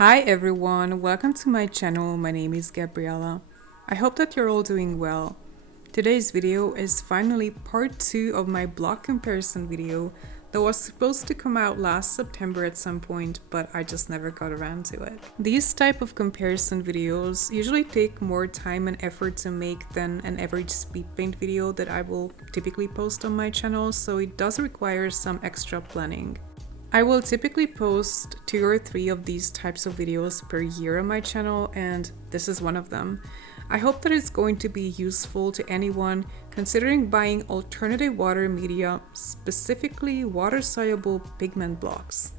Hi everyone, welcome to my channel. My name is Gabriella. I hope that you're all doing well. Today's video is finally part 2 of my block comparison video that was supposed to come out last September at some point, but I just never got around to it. These type of comparison videos usually take more time and effort to make than an average speed paint video that I will typically post on my channel, so it does require some extra planning. I will typically post 2 or 3 of these types of videos per year on my channel, and this is one of them. I hope that it's going to be useful to anyone considering buying alternative water media, specifically water-soluble pigment blocks.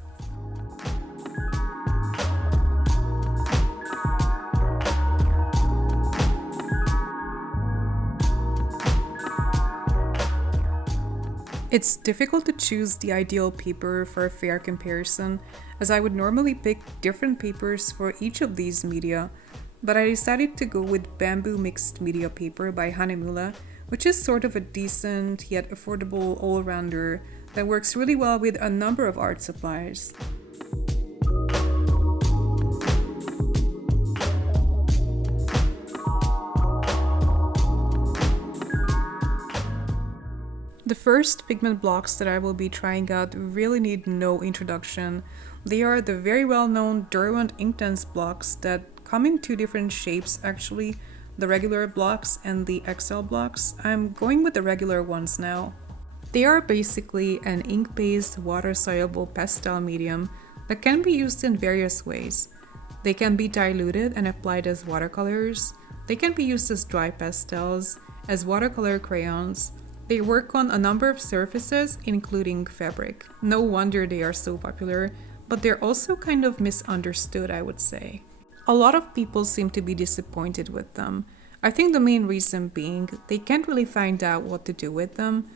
It's difficult to choose the ideal paper for a fair comparison, as I would normally pick different papers for each of these media, but I decided to go with bamboo mixed media paper by Hahnemuhle, which is sort of a decent yet affordable all-rounder that works really well with a number of art supplies. The first pigment blocks that I will be trying out really need no introduction. They are the very well-known Derwent Inktense blocks that come in 2 different shapes actually, the regular blocks and the XL blocks. I'm going with the regular ones now. They are basically an ink-based water-soluble pastel medium that can be used in various ways. They can be diluted and applied as watercolors. They can be used as dry pastels, as watercolor crayons. They work on a number of surfaces, including fabric. No wonder they are so popular, but they're also kind of misunderstood, I would say. A lot of people seem to be disappointed with them. I think the main reason being they can't really find out what to do with them,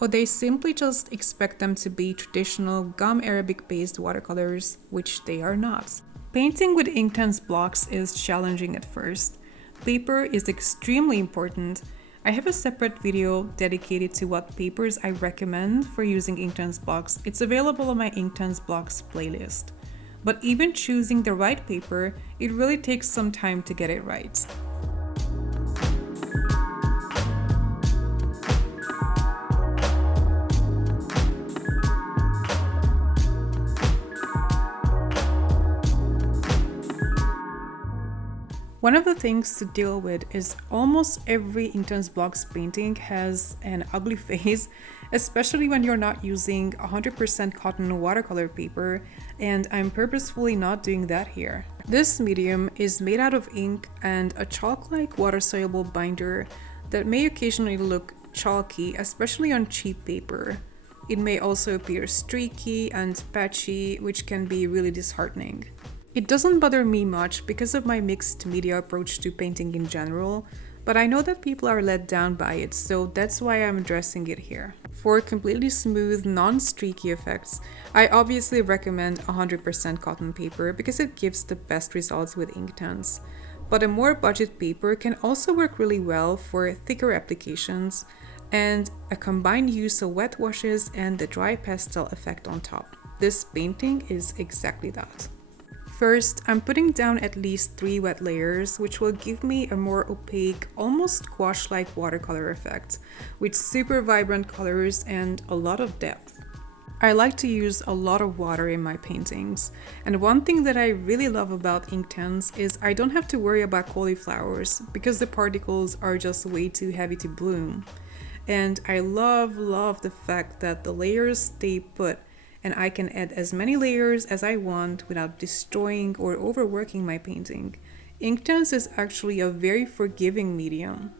or they simply just expect them to be traditional gum Arabic based watercolors, which they are not. Painting with Inktense blocks is challenging at first. Paper is extremely important. I have a separate video dedicated to what papers I recommend for using Inktense blocks. It's available on my Inktense blocks playlist. But even choosing the right paper, it really takes some time to get it right. One of the things to deal with is almost every Inktense blocks painting has an ugly face, especially when you're not using 100% cotton watercolor paper, and I'm purposefully not doing that here. This medium is made out of ink and a chalk-like water-soluble binder that may occasionally look chalky, especially on cheap paper. It may also appear streaky and patchy, which can be really disheartening. It doesn't bother me much because of my mixed media approach to painting in general, but I know that people are let down by it, so that's why I'm addressing it here. For completely smooth, non-streaky effects, I obviously recommend 100% cotton paper because it gives the best results with Inktense. But a more budget paper can also work really well for thicker applications and a combined use of wet washes and the dry pastel effect on top. This painting is exactly that. First, I'm putting down at least 3 wet layers, which will give me a more opaque, almost gouache-like watercolor effect, with super vibrant colors and a lot of depth. I like to use a lot of water in my paintings, and one thing that I really love about Inktense is I don't have to worry about cauliflowers, because the particles are just way too heavy to bloom. And I love the fact that the layers stay put, and I can add as many layers as I want without destroying or overworking my painting. Inktense is actually a very forgiving medium.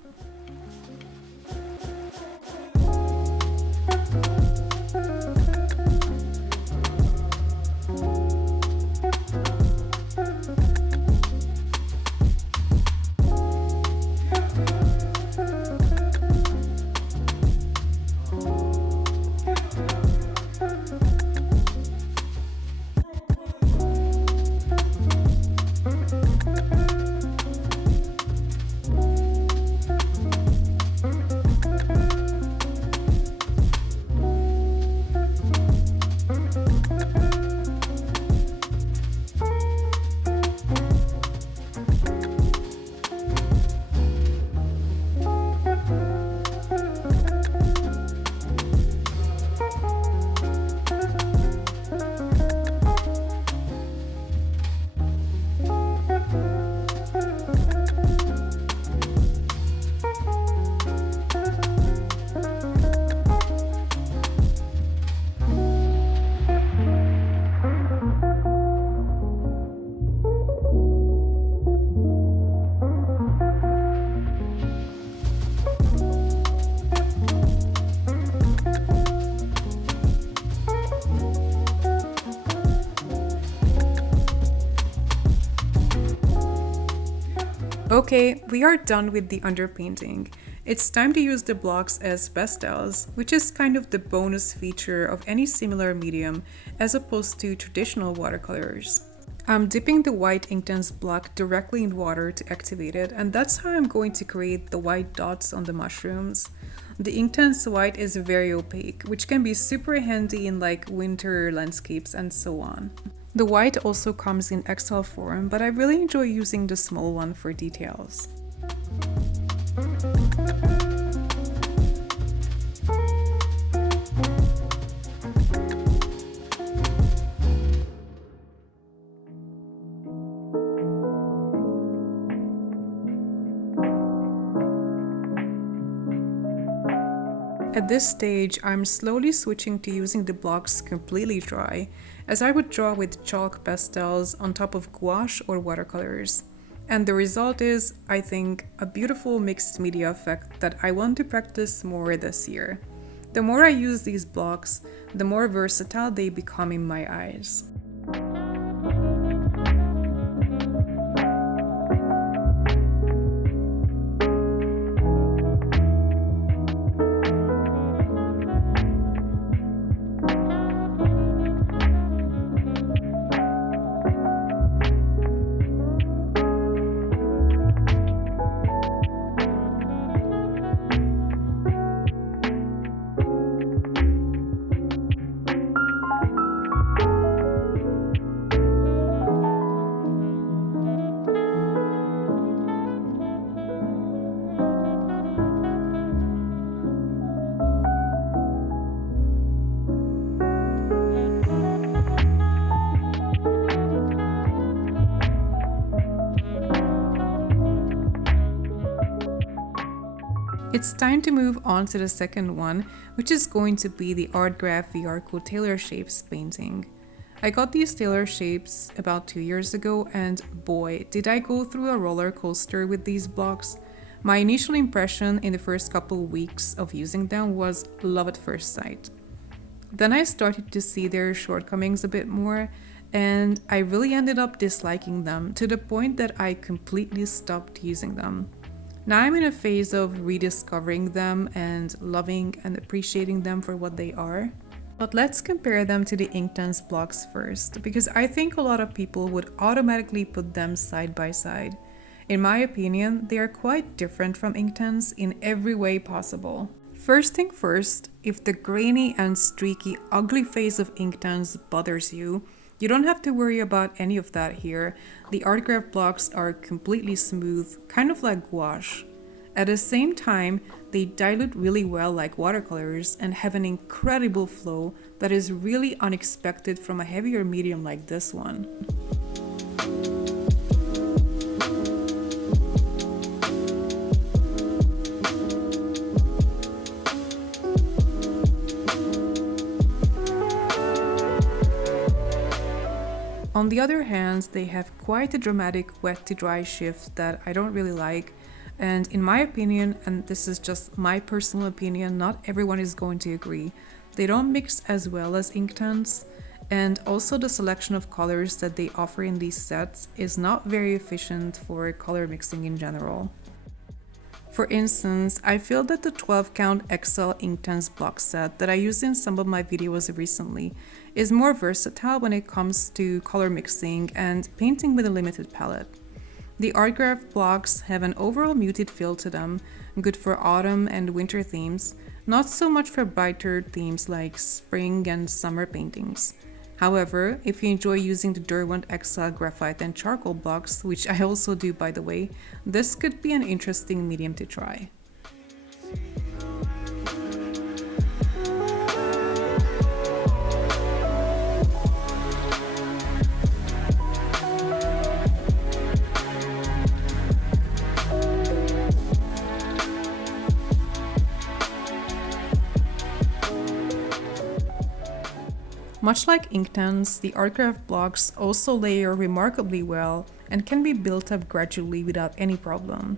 Okay, we are done with the underpainting. It's time to use the blocks as pastels, which is kind of the bonus feature of any similar medium as opposed to traditional watercolors. I'm dipping the white Inktense block directly in water to activate it, and that's how I'm going to create the white dots on the mushrooms. The Inktense white is very opaque, which can be super handy in like winter landscapes and so on. The white also comes in XL form, but I really enjoy using the small one for details. At this stage, I'm slowly switching to using the blocks completely dry, as I would draw with chalk pastels on top of gouache or watercolors. And the result is, I think, a beautiful mixed media effect that I want to practice more this year. The more I use these blocks, the more versatile they become in my eyes. It's time to move on to the second one, which is going to be the Artgraph Viarco Tailor Shapes painting. I got these Tailor shapes about 2 years ago, and boy, did I go through a roller coaster with these blocks. My initial impression in the first couple weeks of using them was love at first sight. Then I started to see their shortcomings a bit more, and I really ended up disliking them to the point that I completely stopped using them. Now I'm in a phase of rediscovering them and loving and appreciating them for what they are. But let's compare them to the Inktense blocks first, because I think a lot of people would automatically put them side by side. In my opinion, they are quite different from Inktense in every way possible. First thing first, if the grainy and streaky ugly face of Inktense bothers you, you don't have to worry about any of that here. The Artgraph blocks are completely smooth, kind of like gouache. At the same time, they dilute really well like watercolors and have an incredible flow that is really unexpected from a heavier medium like this one. On the other hand, they have quite a dramatic wet to dry shift that I don't really like, and in my opinion, and this is just my personal opinion, not everyone is going to agree, they don't mix as well as Inktense, and also the selection of colors that they offer in these sets is not very efficient for color mixing in general. For instance, I feel that the 12 count XL Inktense block set that I used in some of my videos recently is more versatile when it comes to color mixing and painting with a limited palette. The Artgraph blocks have an overall muted feel to them, good for autumn and winter themes, not so much for brighter themes like spring and summer paintings. However, if you enjoy using the Derwent XL graphite and charcoal blocks, which I also do by the way, this could be an interesting medium to try. Much like Inktense, the Artgraph blocks also layer remarkably well and can be built up gradually without any problem.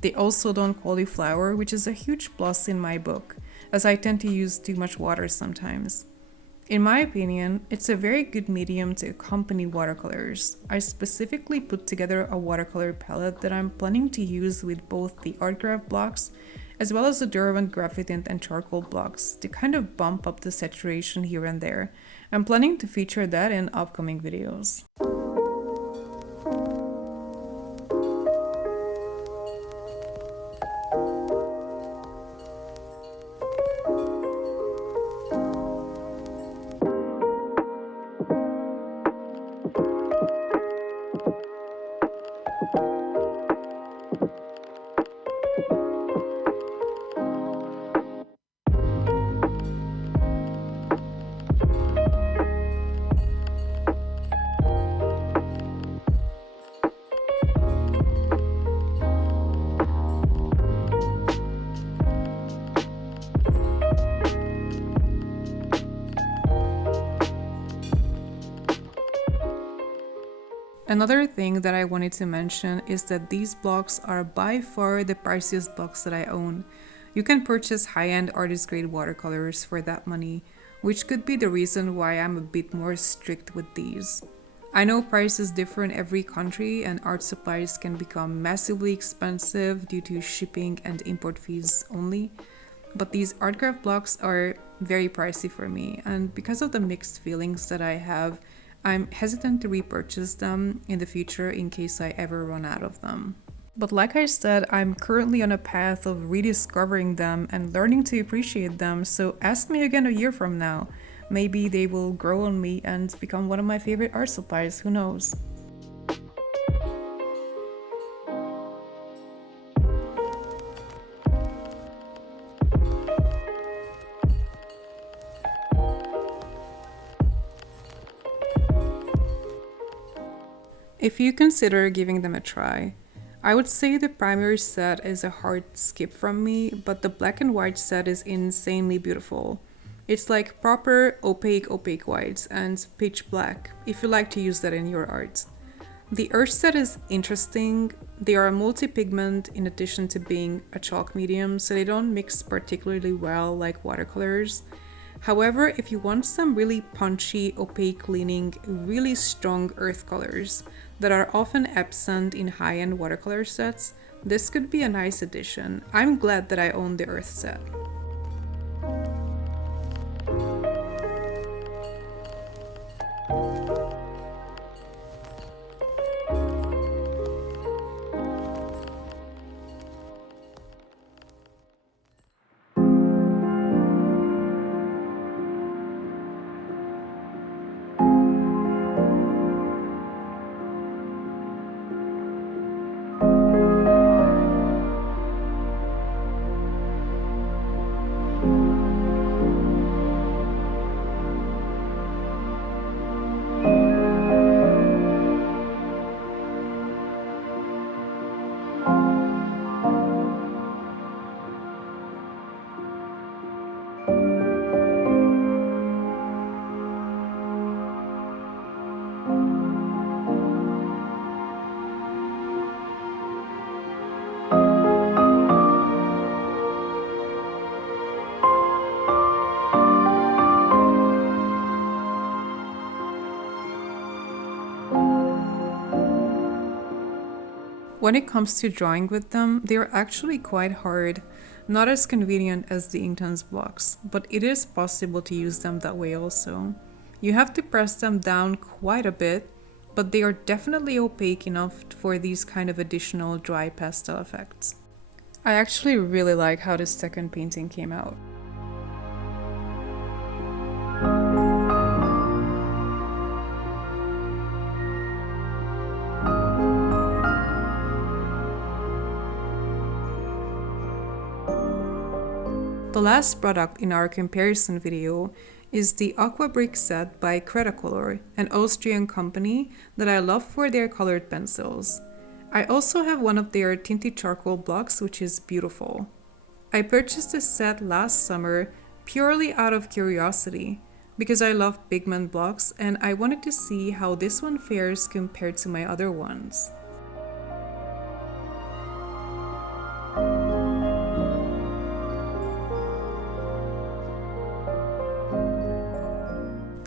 They also don't cauliflower, which is a huge plus in my book, as I tend to use too much water sometimes. In my opinion, it's a very good medium to accompany watercolors. I specifically put together a watercolor palette that I'm planning to use with both the ArtGraf blocks as well as the Derwent Graphite and charcoal blocks to kind of bump up the saturation here and there. I'm planning to feature that in upcoming videos. Another thing that I wanted to mention is that these blocks are by far the priciest blocks that I own. You can purchase high-end artist grade watercolors for that money, which could be the reason why I'm a bit more strict with these. I know prices differ in every country and art supplies can become massively expensive due to shipping and import fees only, but these Artgraph blocks are very pricey for me, and because of the mixed feelings that I have, I'm hesitant to repurchase them in the future in case I ever run out of them. But like I said, I'm currently on a path of rediscovering them and learning to appreciate them, so ask me again a year from now. Maybe they will grow on me and become one of my favorite art supplies, who knows? If you consider giving them a try, I would say the primary set is a hard skip from me, but the black and white set is insanely beautiful. It's like proper opaque whites and pitch black, if you like to use that in your art. The earth set is interesting. They are a multi-pigment in addition to being a chalk medium, so they don't mix particularly well like watercolors. However, if you want some really punchy, opaque leaning, really strong earth colors that are often absent in high-end watercolor sets, this could be a nice addition. I'm glad that I own the earth set. When it comes to drawing with them, they are actually quite hard, not as convenient as the Inktense blocks, but it is possible to use them that way also. You have to press them down quite a bit, but they are definitely opaque enough for these kind of additional dry pastel effects. I actually really like how this second painting came out. The last product in our comparison video is the Aqua Briques set by Cretacolor, an Austrian company that I love for their colored pencils. I also have one of their tinted charcoal blocks, which is beautiful. I purchased this set last summer purely out of curiosity because I love pigment blocks and I wanted to see how this one fares compared to my other ones.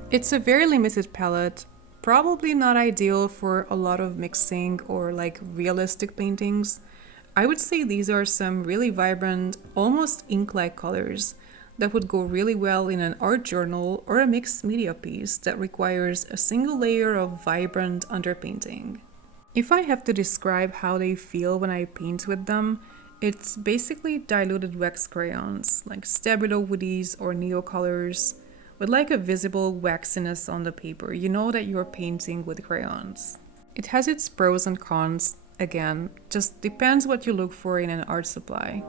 It's a very limited palette, probably not ideal for a lot of mixing or like realistic paintings. I would say these are some really vibrant, almost ink-like colors that would go really well in an art journal or a mixed media piece that requires a single layer of vibrant underpainting. If I have to describe how they feel when I paint with them, it's basically diluted wax crayons, like Stabilo woodies or neocolors, with like a visible waxiness on the paper. You know that you're painting with crayons. It has its pros and cons, again, just depends what you look for in an art supply.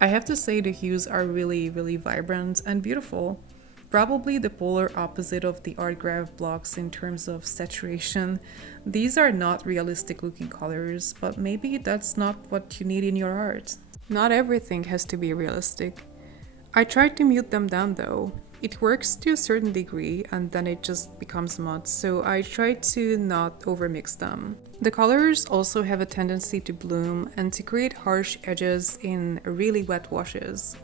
I have to say the hues are really vibrant and beautiful. Probably the polar opposite of the Artgraph blocks in terms of saturation. These are not realistic looking colors, but maybe that's not what you need in your art. Not everything has to be realistic. I tried to mute them down though. It works to a certain degree and then it just becomes mud, so I tried to not overmix them. The colors also have a tendency to bloom and to create harsh edges in really wet washes,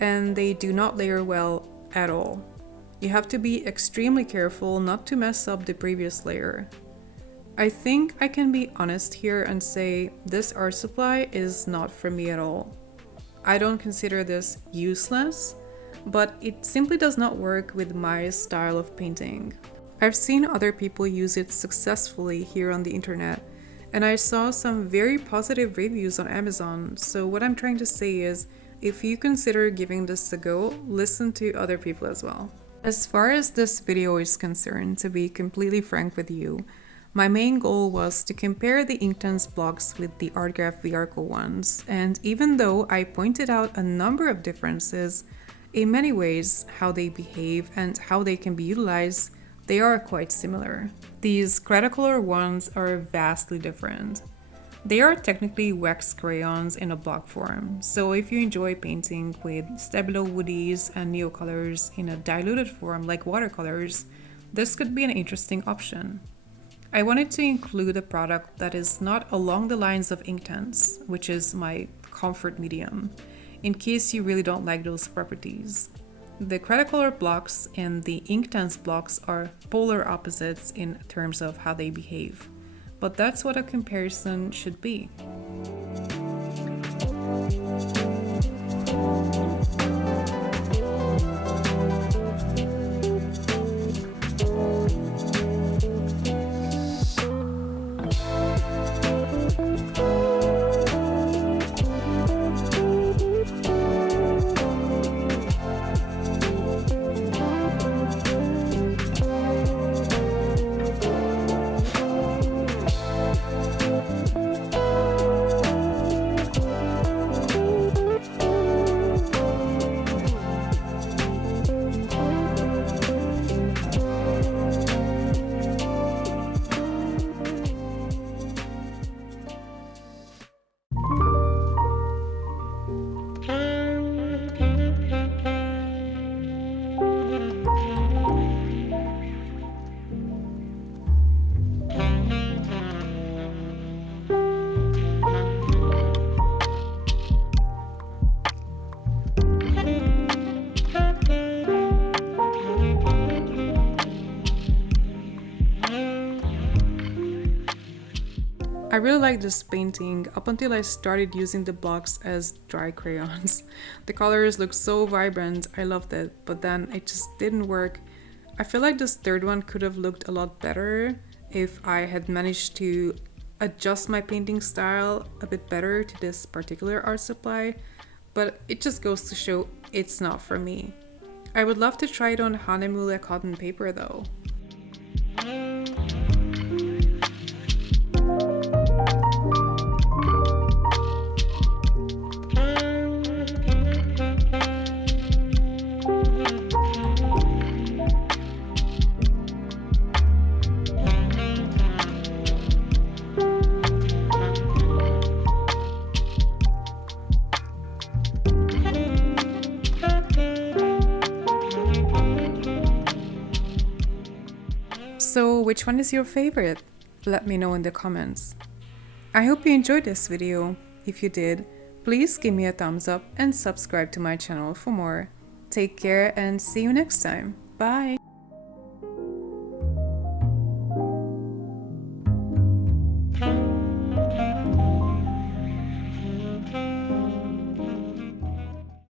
and they do not layer well at all. You have to be extremely careful not to mess up the previous layer. I think I can be honest here and say this art supply is not for me at all. I don't consider this useless, but it simply does not work with my style of painting. I've seen other people use it successfully here on the internet, and I saw some very positive reviews on Amazon, so what I'm trying to say is, if you consider giving this a go, listen to other people as well. As far as this video is concerned, to be completely frank with you, my main goal was to compare the Inktense blocks with the ArtGraf Viarco ones, and even though I pointed out a number of differences, in many ways, how they behave and how they can be utilized, they are quite similar. These Cretacolor ones are vastly different. They are technically wax crayons in a block form, so if you enjoy painting with Stabilo woodies and neocolors in a diluted form like watercolors, this could be an interesting option. I wanted to include a product that is not along the lines of Inktense, which is my comfort medium, in case you really don't like those properties. The Cretacolor blocks and the Inktense blocks are polar opposites in terms of how they behave, but that's what a comparison should be. I really liked this painting up until I started using the blocks as dry crayons. The colors looked so vibrant, I loved it, but then it just didn't work. I feel like this third one could have looked a lot better if I had managed to adjust my painting style a bit better to this particular art supply, but it just goes to show it's not for me. I would love to try it on Hahnemuhle cotton paper though. So which one is your favorite? Let me know in the comments. I hope you enjoyed this video. If you did, please give me a thumbs up and subscribe to my channel for more. Take care and see you next time. Bye!